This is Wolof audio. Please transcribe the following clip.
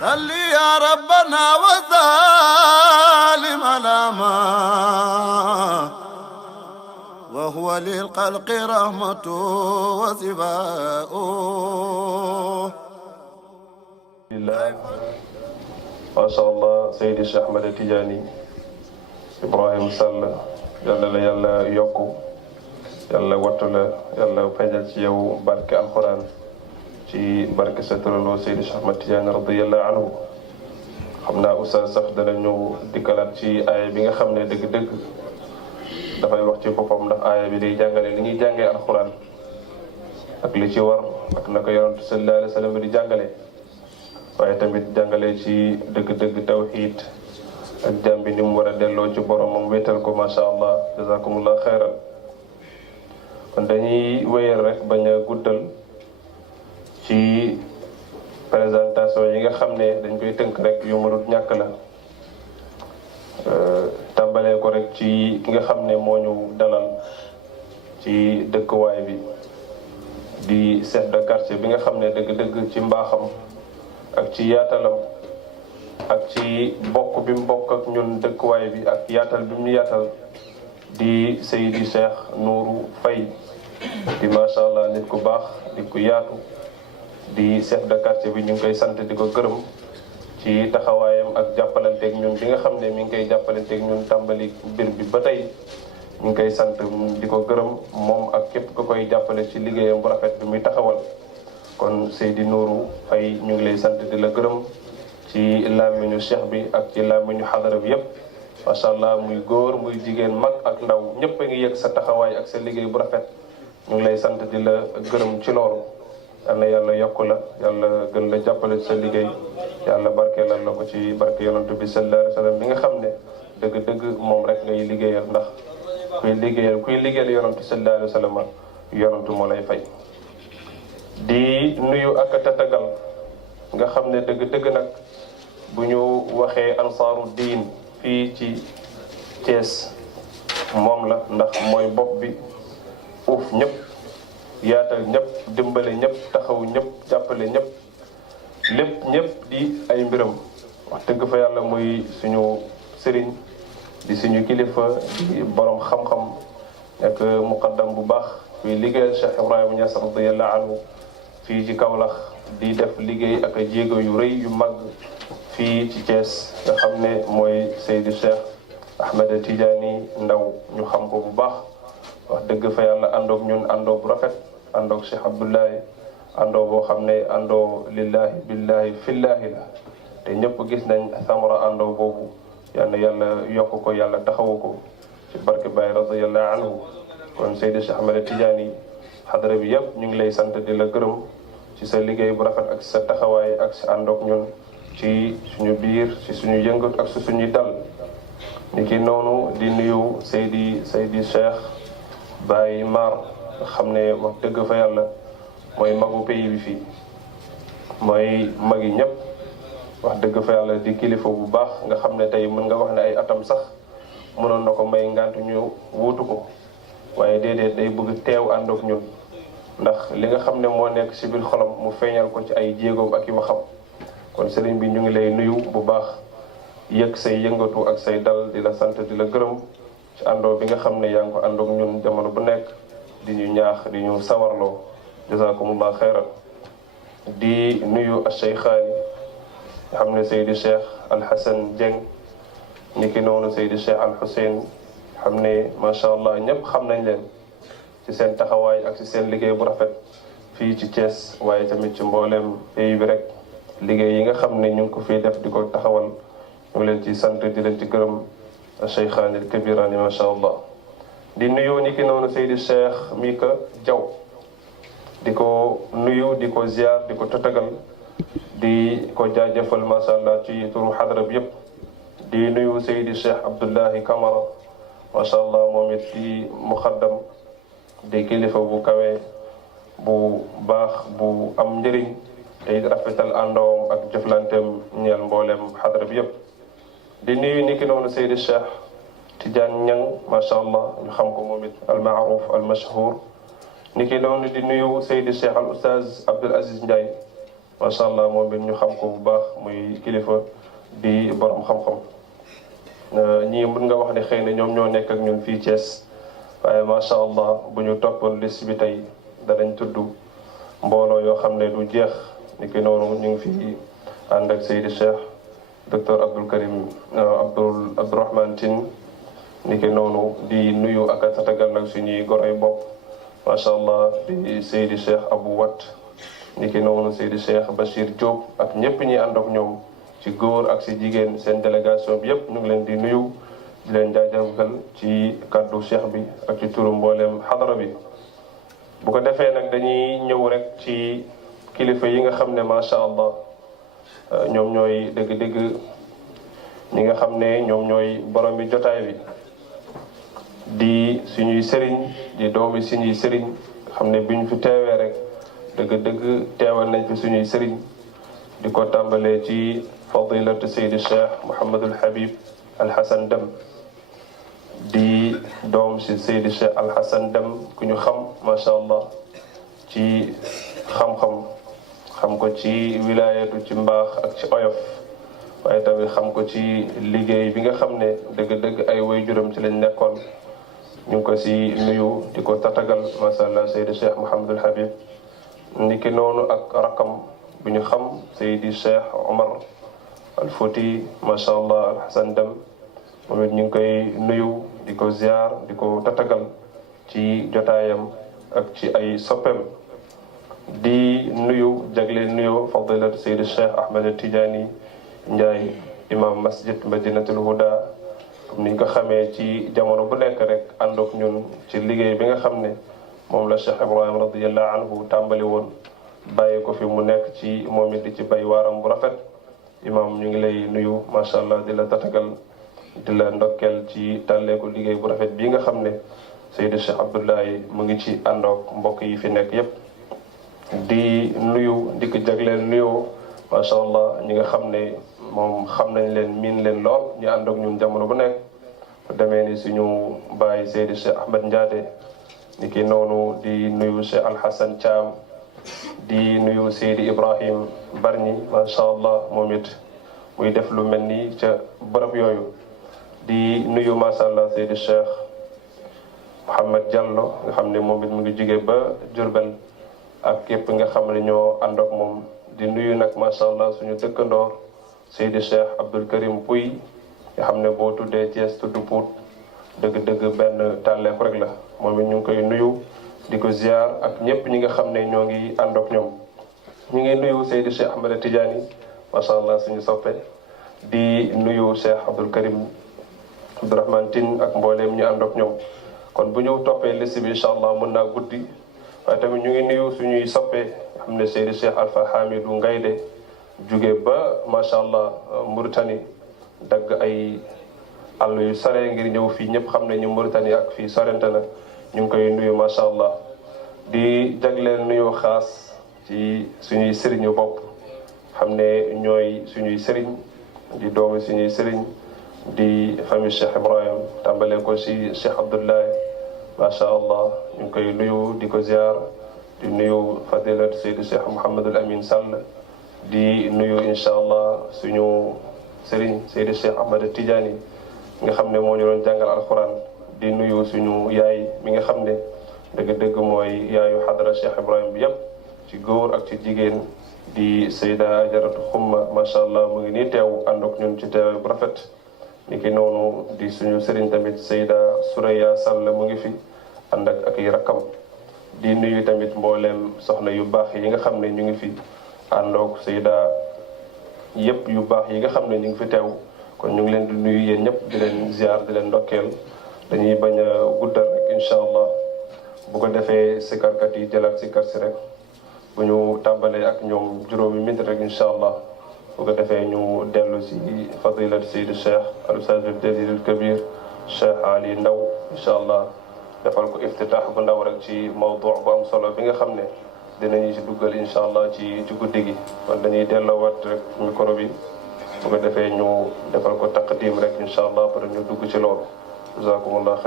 صل يا ربنا وسلم على ما وهو للخلق رحمة وشفاء. ما شاء الله سيدي الشيخ أحمد التجاني إبراهيم Sall yàlla la yàlla yokku yàlla wattu la yàlla feeñal ci yow barke alxuraan ci barke sa turandoo Seydi Cheikh Ahmad Tidiane radiyallahu anhu. xam naa oustaz sax danañu dikkalaat ci aaya bi nga xam ne dëgg-dëgg dafay wax ci boppam ndax aaya bi day jàngale li ñuy jàngee alxuraan ak li ci war ak naka yonent sallallahu alayhi wa sallam di jàngale waaye tamit jàngale ci dëgg-dëgg tawxiid ak jàmm bi ni mu war a delloo ci boromam wéetal ko macha allah jazakumullah xayran. kon dañuy wéyal rek bañ a guddal ci présentation yi nga xam ne dañ koy tënk rek yu mënut ñàkk la tàmbalee ko rek ci ki nga xam ne moo ñu dalal ci dëkkuwaay bi di chef de quartier bi nga xam ne dëgg-dëgg ci mbaaxam ak ci yaatalam ak ci bokk bi mu bokk ak ñun dëkkuwaay bi ak yaatal bi mu yaatal di Seydi Cheikh Nourou Faye di macha allah nit ku baax nit ku yaatu di chef de quartier bi ñu ngi koy sant di ko gërëm ci taxawaayam ak jàppalanteeg ñun bi nga xam ne mi ngi koy jàppalanteeg ñun tàmbali mbir bi ba tey ñu ngi koy sant di ko gërëm moom ak képp ku koy jàppale ci liggéeyam bu rafet bi muy taxawal. kon Seydi Nourou Faye ñu ngi lay sant di la gërëm ci làmmiñu cheikh bi ak ci làmmiñu xadara bi yépp macha allah muy góor muy jigéen mag ak ndaw ñëpp a ngi yëg sa taxawaay ak sa liggéey bu rafet ñu ngi lay sant di la gërëm ci loolu. yal na yàlla yokk la yàlla gën la jàppale sa liggéey yàlla barkeelal la ko ci barke yonantu bi sallallahu alayhi wa sallam bi nga xam ne dëgg-dëgg moom rek ngay liggéeyal ndax kuy liggéeyal yonantu sallallahu alayhi wa sallam yonantu moo lay fay. di nuyu ak tatagal nga xam ne dëgg-dëgg nag bu ñu waxee ansaaru diin fii ci Thiès moom la ndax mooy bopp bi uuf ñëpp yaatal ñëpp dimbale ñëpp taxaw ñëpp jàppale ñëpp lépp ñëpp di ay mbiram wax dëgg fa yàlla muy suñu sëriñ di suñu kilifa di borom xam-xam nekk muqaddam bu baax kuy liggéeyal Cheikh Ibrahima Niass radiyallahu anhu fii ci Kaolack di def liggéey ak jéego yu rëy yu mag fii ci Thiès nga xam ne mooy Seydi Cheikh Ahmed Tidiane Ndaw ñu xam ko bu baax wax dëgg fa yàlla àndoog ñun àndoo bu rafet àndoog Cheikh Abdoulaye àndoo boo xam ne àndoo lillahi billahi fillahi la te ñëpp gis nañ samara àndoo boobu yal na yàlla yokk ko yàlla taxawu ko ci barke Baye radiyallahu anhu. kon Seydi Cheikh Ahmed Tidiane xadara bi yëpp ñu ngi lay sant di la gërëm ci sa liggéey bu rafet ak sa taxawaay ak sa àndoog ñun ci suñu biir ci suñu yëngat ak su suñuy dal ni ki noonu di nuyu Seydi Cheikh Baye Mar nga xam ne wax dëgg fa yàlla mooy magu pays bi fii mooy magi ñëpp wax dëgg fa yàlla di kilifa bu baax nga xam ne tey mën nga wax ne ay atam sax mënoon na ko may ngantu ñu wuutu ko waaye déedéet day bëgg teew àndoog ñun ndax li nga xam ne moo nekk ci biir xolam mu feeñal ko ci ay jéegoom ak i waxam. kon sëriñ bi ñu ngi lay nuyu bu baax yëg say yëngatu ak say dal di la sant di la gërëm ci àndoo bi nga xam ne yaa ngi ko àndoog ñun jamono bu nekk di ñu ñaax di ñu sawarloo jazakumullah xayran. di nuyu acheikhaani nga xam ne Seydi Cheikh Alhasan Dieng ni ki noonu Seydi Cheikh Alhussein xam ne macha allah ñëpp xam nañ leen ci seen taxawaay ak ci seen liggéey bu rafet fii ci Thiès waaye tamit ci mbooleem pays bi rek liggéey yi nga xam ne ñu ngi ko fii def di ko taxawal ñu ngi leen ci sant di leen ci gërëm cheikhaani al kabiraani macha allah. di nuyu ni ki noonu Seydi Cheikh Mika Diaw di ko nuyu di ko ziar di ko tatagal di ko jaajëfal macha allah ci turu xadara bi yëpp. di nuyu Seydi Cheikh Abdullahi Kamara macha allah moom it di muxaddam di kilifa bu kawe bu baax bu am njëriñ te rafetal àndoom ak jëflanteem ñeel mboolem xadara bi yëpp. di nuyu ni ki noonu Seydi Cheikh Tidiane Niang macha allah ñu xam ko moom it al maaruf al mashhur ni ki noonu di nuyu Seydi Cheikh al Oustaz Abdoul Aziz Ndiaye macha allah moom it ñu xam ko bu baax muy kilifa di borom xam-xam ñii mën nga wax ne xëy na ñoom ñoo nekk ak ñun fii Thiès waaye macha allah bu ñu toppoon liste bi tey danañ tudd mbooloo yoo xam ne du jeex ni ki noonu ñu ngi fi ànd ak Seydi Cheikh docteur Abdourahmane Tine ni ki noonu di nuyu ak a tatagal nag suñuy goroy bopp macha allah di Seydi Cheikh Abou Wat ni ki noonu Seydi Cheikh Bachir Diop ak ñëpp ñi ànd ak ñoom ci góor ak ci jigéen seen délégation bi yëpp ñu ngi leen di nuyu di leen jaajëfal ci kàddu cheikh bi ak ci turu mbooleem xadara bi. bu ko defee nag dañuy ñëw rek ci kilifa yi nga xam ne macha allah ñoom ñooy dëgg-dëgg ñi nga xam ne ñoom ñooy borom bi jotaay bi di suñuy sëriñ di doomi suñuy sëriñ xam ne biñ fi teewee rek dëgg-dëgg teewal nañ fi suñuy sëriñ di ko tàmbalee ci fadilatu Seydi Cheikh Mouhamadul Habib Al Hassan Deme di doom si Seydi Cheikh Al Hassan Deme ku ñu xam macha allah ci xam ko ci wilaayatu ci mbaax ak ci oyof waaye tamit xam ko ci liggéey bi nga xam ne dëgg-dëgg ay waajuram ci lañ nekkoon ñu ngi ko si nuyu di ko tatagal macha allah Seydi Cheikh Mouhamadul Habib niki noonu ak rakam bu ñu xam Seydi Cheikh Omar Al Fouti macha allah Al Hassan Deme moom it ñu ngi koy nuyu di ko ziar di ko tatagal ci jotaayam ak ci ay soppeem di nuyu jagleel nuyu fadilat Seydi Cheikh Ahmed Tidiane Ndiaye imam masjid Madinatul Huda comme niñ ko xamee ci jamono bu nekk rek àndook ñun ci liggéey bi nga xam ne moom la Cheikh Ibrahim radiyallahu anhu tàmbali woon bàyyi ko fi mu nekk ci moom it di ci bay waaram bu rafet imam ñu ngi lay nuyu macha allah di la tatagal di la ndokkeel ci tàlleeku liggéey bu rafet bii nga xam ne Seydi Cheikh Abdoulaye mu ngi ci àndook mbokk yi fi nekk yépp di nuyu di ko jagleel nuyoo macha allah ñi nga xam ne moom xam nañ leen miin leen lool ñu àndook ñun jamono bu nekk demee ni suñu baay Seydi Cheikh Ahmed Ndiade ni ki noonu di nuyu Cheikh Al Hassan Thiam di nuyu Seydi Ibrahim Barñi macha allah moom it muy def lu mel ni ca bërëb yooyu di nuyu macha allah Seydi Cheikh Mouhamed Diallo nga xam ne moom it mu ngi jóge ba Diourbel ak képp nga xam ne ñoo ànd ak moom di nuyu nag macha allah suñu dëkkandoor Seydi Cheikh Abdoul Karim Pouy nga xam ne boo tuddee Thiès tudd Pout dëgg-dëgg benn tàlleeku rek la moom it ñu ngi koy nuyu di ko ziar ak ñëpp ñi nga xam ne ñoo ngi ànd ak ñoom ñu ngi nuyu Seydi Cheikh Ahmed Tidiane macha allah suñu soppe di nuyu Cheikh Abdoul Karim Abdourahmane Tine ak mbooleem ñu ànd ak ñoom kon bu ñu toppee liste bi incha allah mën naa guddi waaye tamit ñu ngi nuyu suñuy soppe xam ne Seydi Cheikh Alpha Hamidou Ngayde jóge ba macha allah Mauritanie dagg ay àll yu sare ngir ñëw fii ñëpp xam ne ñu Mauritanie ak fii sorente na ñu ngi koy nuyu macha allah di jagleel nuyu xaas ci suñuy sëriñu bopp xam ne ñooy suñuy sëriñ di doomi suñuy sëriñ di famille Cheikh Ibrahim tàmbalee ko si Cheikh Abdoulaye macha allah ñu ngi koy nuyu di ko ziar di nuyu fadilat Seydi Cheikh Mouhamadul Amin Sall di nuyu incha allah suñu sëriñ Seydi Cheikh Ahmed Tidiane nga xam ne moo ñu doon jàngal alquran di nuyu suñu yaay mi nga xam ne dëgg-dëgg mooy yaayu xadara Cheikh Ibrahim bi yépp ci góor ak ci jigéen di Seyda Ajaratu Xumma macha allah mu ngi nii teew ànd ak ñun ci teew bu rafet ni ki noonu di suñu sëriñ tamit Seyda Suraya Sall mu ngi fi ànd ak yi rakkam di nuyu tamit mbooleem soxna yu baax yi nga xam ne ñu ngi fi àndook Seyda yépp yu baax yi nga xam ne ñu ngi fi teew kon ñu ngi leen di nuyu yéen ñëpp di leen ziar di leen ndokkeel dañuy bañ a guddal rek incha allah bu ko defee sikarkat yi jëlaat sikar si rek bu ñu tàmbalee ak ñoom juróomi minute rek incha allah bu ko defee ñu dellu si fadilat Seydi Cheikh al Ustaaz al Jalil al Kabir Cheikh Ali Ndaw incha allah defal ko iftitaax bu ndaw rek ci mawdu bu am solo bi nga xam ne dinañu si duggal incha allah ci guddi gi kon dañuy delloowaat rek micro bi bu ko defee ñu defal ko taqdim rek incha allah pour ñu dugg ci loolu jazakumullah xayr